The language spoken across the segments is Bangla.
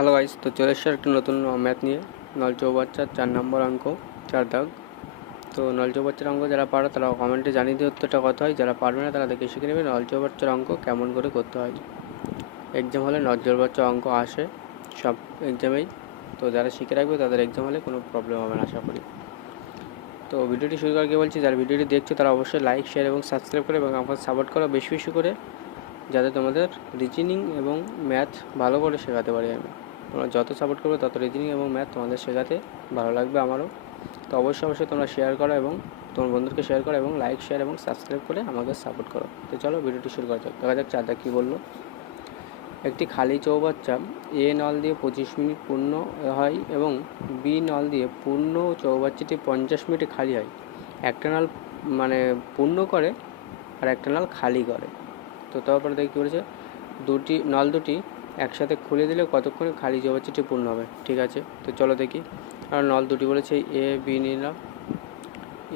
হ্যালো গাইস তো চলে এসছে একটা নতুন ম্যাথ নিয়ে। নল চৌবাচ্চার চার নম্বর অঙ্ক, চার দাগ। তো নল চৌবাচ্চার অঙ্ক যারা পারো, তারা কমেন্টে জানিয়ে দিয়ে উত্তরটা কত হয়। যারা পারবে না, তারা দেখে শিখে নেবে নল চৌবাচ্চার অঙ্ক কেমন করে করতে হয়। এক্সাম হলে নল চৌবাচ্চার অঙ্ক আসে, সব এক্সামেই তো যারা শিখে রাখবে, তাদের এক্সাম হলে কোনো প্রবলেম হবে না, আশা করি। তো ভিডিওটি শুরু করার আগে বলছি, যারা ভিডিওটি দেখছ, তারা অবশ্যই লাইক শেয়ার এবং সাবস্ক্রাইব করে এবং আমাকে সাপোর্ট করো বেশি বেশি করে। যাতে তোমাদের রিজনিং এবং ম্যাথ ভালো করে শেখাতে পারি আমি। তোমরা যত সাপোর্ট করবে, তত রিজনিং এবং ম্যাথ তোমাদের শেখাতে ভালো লাগবে আমারও। তো অবশ্যই অবশ্যই তোমরা শেয়ার করো এবং তোমার বন্ধুকে শেয়ার করো এবং লাইক শেয়ার এবং সাবস্ক্রাইব করে আমাকে সাপোর্ট করো। তো চলো ভিডিওটি শুরু করা যাক। দেখা যাক চাঁদা কী বলল। একটি খালি চৌবাচ্চা, এ নল দিয়ে পঁচিশ মিনিট পূর্ণ হয় এবং বি নল দিয়ে পূর্ণ চৌবাচ্চাটি পঞ্চাশ মিনিটে খালি হয়। একটা নল মানে পূর্ণ করে আর একটা নল খালি করে। তো তারপরে দেখি কী বলেছে, দুটি, নল দুটি একসাথে খুলে দিলে কতক্ষণে খালি চৌবাচ্চাটি পূর্ণ হবে? ঠিক আছে, তো চলো দেখি। আর নল দুটি বলেছে এ বি নিলাম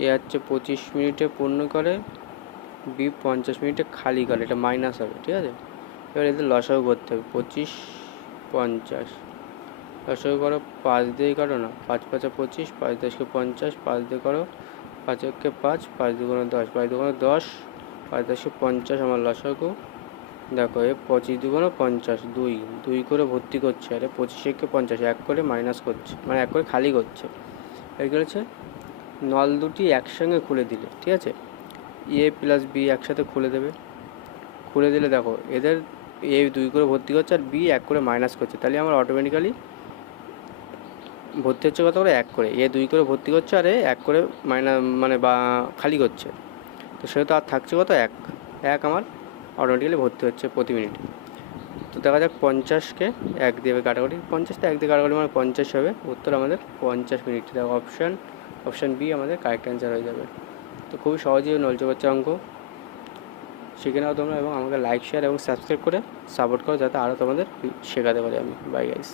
এ হচ্ছে পঁচিশ মিনিটে পূর্ণ করে বি পঞ্চাশ মিনিটে খালি করে, এটা মাইনাস হবে, ঠিক আছে? এবার এদের লসাগু করতে হবে, পঁচিশ পঞ্চাশ। লসাগু করো, পাঁচ দিয়ে করো না, পাঁচ পাঁচা পঁচিশ, পাঁচ দশকে পঞ্চাশ, পাঁচ দিয়ে করো, পাঁচ একে পাঁচ পাঁচ দুগুণে দশ, পাঁচ দুগুণে দশ, পাঁচ দশকে পঞ্চাশ আমার লসাগু। দেখো, এ পঁচিশ দুগুণে পঞ্চাশ, দুই। দুই করে ভর্তি করছে, আরে পঁচিশ একে পঞ্চাশ, এক করে মাইনাস করছে মানে এক করে খালি করছে। কি হচ্ছে নল দুটি একসঙ্গে খুলে দিলে, ঠিক আছে? এ প্লাস বি একসাথে খুলে দেবে। খুলে দিলে দেখো, এদের এ দুই করে ভর্তি করছে আর বি এক করে মাইনাস করছে। তাহলে আমার অটোমেটিক্যালি ভর্তি হচ্ছে কত করে? এক করে। এ দুই করে ভর্তি করছে আর এ এক করে মাইনাস মানে বা, খালি করছে। তো সেহেতু আর থাকছে কত? এক। এক আমার অটোমেটিক্যালি ভর্তি হচ্ছে প্রতি মিনিট তো দেখা যাক পঞ্চাশকে এক দেবে কাটাকাটি পঞ্চাশটা এক দিয়ে কাটাকাটি মানে পঞ্চাশ হবে। উত্তর আমাদের পঞ্চাশ মিনিট দেখো অপশান অপশান বি আমাদের কারেক্ট অ্যান্সার হয়ে যাবে। তো খুবই সহজেই নলচে বাচ্চা অঙ্ক। শিখে নাও তোমরা এবং আমাকে লাইক শেয়ার এবং সাবস্ক্রাইব করে সাপোর্ট করো যাতে আরও তোমাদের শেখাতে পারি আমি। Bye guys